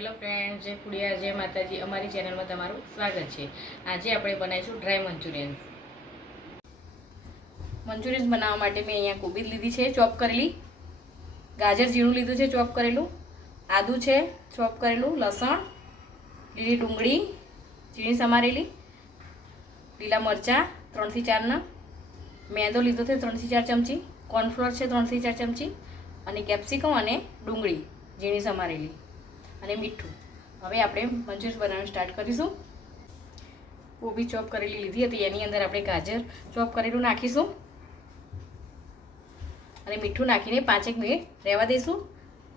Hello friend, જય ખુડિયા, જય માતાજી. અમારી ચેનલમાં તમારું સ્વાગત છે. આજે આપણે બનાવીશું ડ્રાય મંચુરિયન. મંચુરિયન બનાવવા માટે મેં અહીંયા કોબીજ લીધી છે ચોપ કરેલી, ગાજર ઝીણું લીધું છે ચોપ કરેલું, આદું છે ચોપ કરેલું, લસણ, લીલી ડુંગળી ઝીણી સમારેલી, લીલા મરચાં 3 થી 4 નંગ, મેંદો લીધો છે 3 થી 4 ચમચી, કોર્નફ્લોર છે 3 થી 4 ચમચી અને કેપ્સિકમ અને ડુંગળી ઝીણી સમારેલી અને મીઠું. હવે આપણે મંચુરિયન બનાવવાનું સ્ટાર્ટ કરીશું. કોબી ચોપ કરેલી લીધી હતી, એની અંદર આપણે ગાજર ચોપ કરેલું નાખીશું અને મીઠું નાખીને 5 મિનિટ રહેવા દઈશું.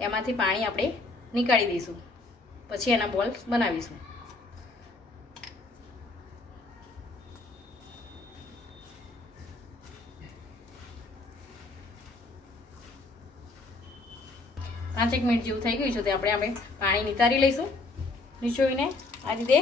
એમાંથી પાણી આપણે નીકાળી દઈશું, પછી એના બોલ્સ બનાવીશું. પાંચેક મિનિટ જેવું થઈ ગયું છે, તો આપણે પાણી નિતારી લઈશું નીચોવીને આ રીતે.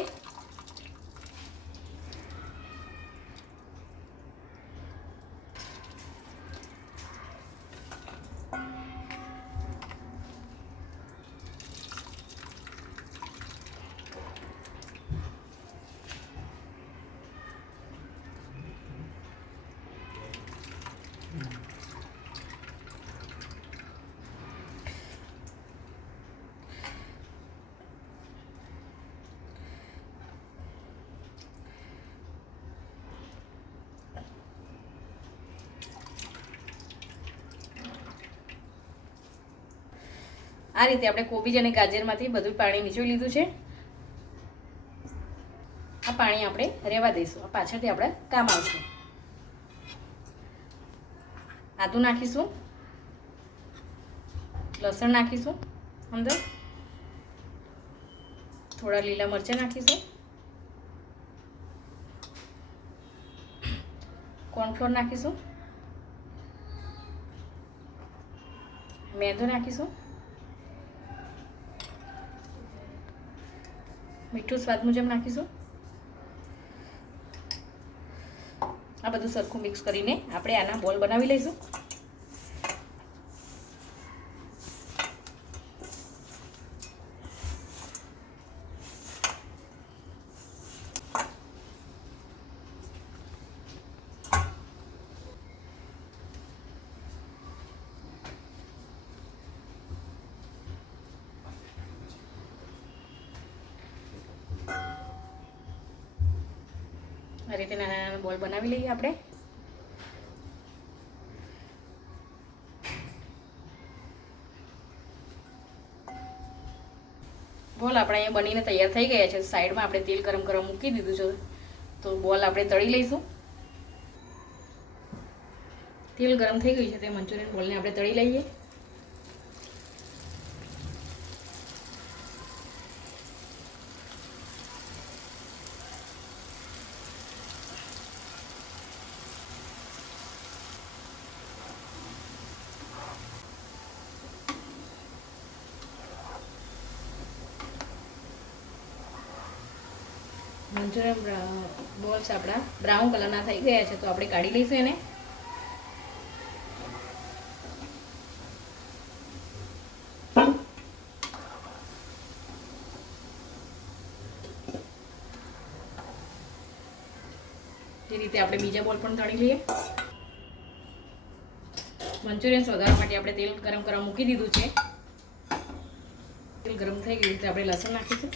આ રીતે આપણે કોબીજ અને ગાજરમાંથી બધું પાણી નીચોવી લીધું છે. આ પાણી આપણે રહેવા દઈશું, આ પાછળથી આપણે કામ આવશે. આદું નાખીશું, લસણ નાખીશું, અંદર થોડા લીલા મરચાં નાખીશું, કોર્નફ્લોર નાખીશું, મેંદો નાખીશું, મીઠું સ્વાદ મુજબ નાખીશું. આ બધું સરખું મિક્સ કરીને આપણે આના બોલ બનાવી લઈશું. આ રીતે નાના નાના બોલ બનાવી લઈએ આપણે. બોલ આપણે અહીંયા બનીને તૈયાર થઈ ગયા છે. સાઈડમાં આપણે તેલ ગરમ કરવા મૂકી દીધું છે, તો બોલ આપણે તળી લઈશું. તેલ ગરમ થઈ ગયું છે, તે મંચુરિયન બોલને આપણે તળી લઈએ. મંચુરિયન બોલ્સ આપણા બ્રાઉન કલરના થઈ ગયા છે, તો આપણે કાઢી લઈશું એને. એ રીતે આપણે બીજા બોલ પણ તળી લઈએ. મંચુરિયન વઘારવા માટે આપણે તેલ ગરમ કરવા મૂકી દીધું છે. તેલ ગરમ થઈ ગયું તો આપણે લસણ નાખીશું,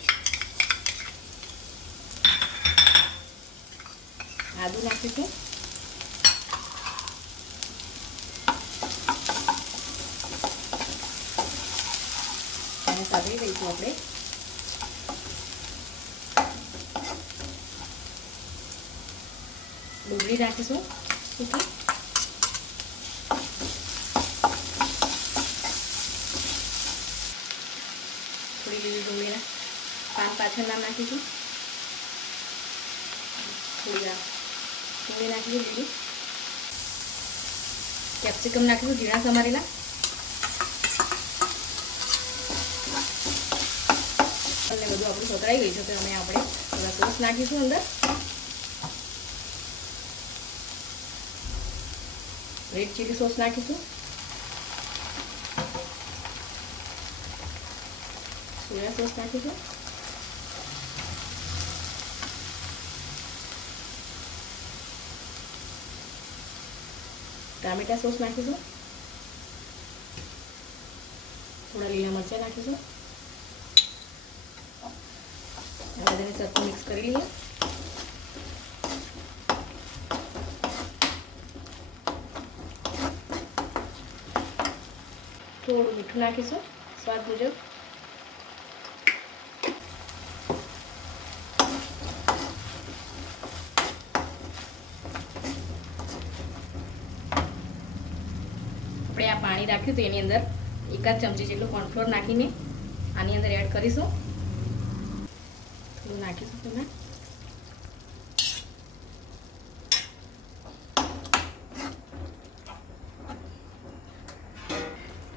આદું નાખીશું, અને સાતળી દઈશું આપણે. ડુંગળી નાખીશું સૂકી, થોડી લીલી ડુંગળીના પાન પાછળના નાખીશું, થોડી ડુંગળી નાખીશું લીલી, કેપ્સિકમ નાખીશું ઝીણા સમારેલા, અને બધું આપણું સોતરાઈ ગયું છે, તો આપણે થોડા સોસ નાખીશું અંદર. રેડ ચીલી સોસ નાખીશું, સોયા સોસ નાખીશું. ટામેટા સોસ નાખીશું. થોડા લીલા મરચાં નાખીશું. આ બધાને સરખું મિક્સ કરી લઈએ. થોડું મીઠું નાખીશું સ્વાદ મુજબ. આપણે આ પાણી રાખ્યું તો એની અંદર એકાદ ચમચી જેટલું કોર્નફ્લોર નાખીને આની અંદર એડ કરીશું. થોડું નાખીશું તમે.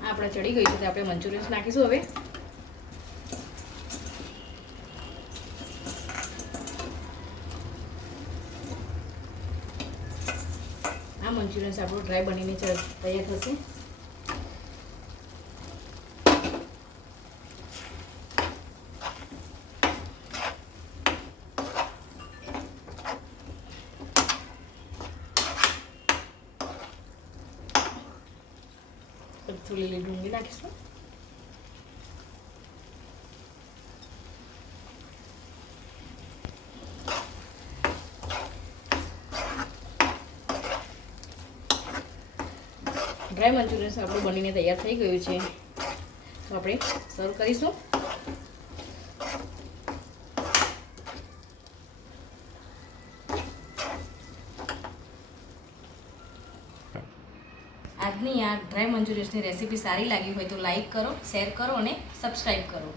આપણે ચડી ગઈ છે તો આપણે મંચુરિયન્સ નાખીશું હવે. આ મંચુરિયન્સ આપણું ડ્રાય બનીને તૈયાર થશે. થોડી લીલી ડુંગળી નાખીશું. ડ્રાય મંચુરિયન્સ આપણું બનીને તૈયાર થઈ ગયું છે તો આપણે સર્વ કરીશું. આજની આ ડ્રાય મંચુરિયન્સની રેસીપી સારી લાગી હોય તો લાઈક કરો, શેર કરો અને સબસ્ક્રાઈબ કરો.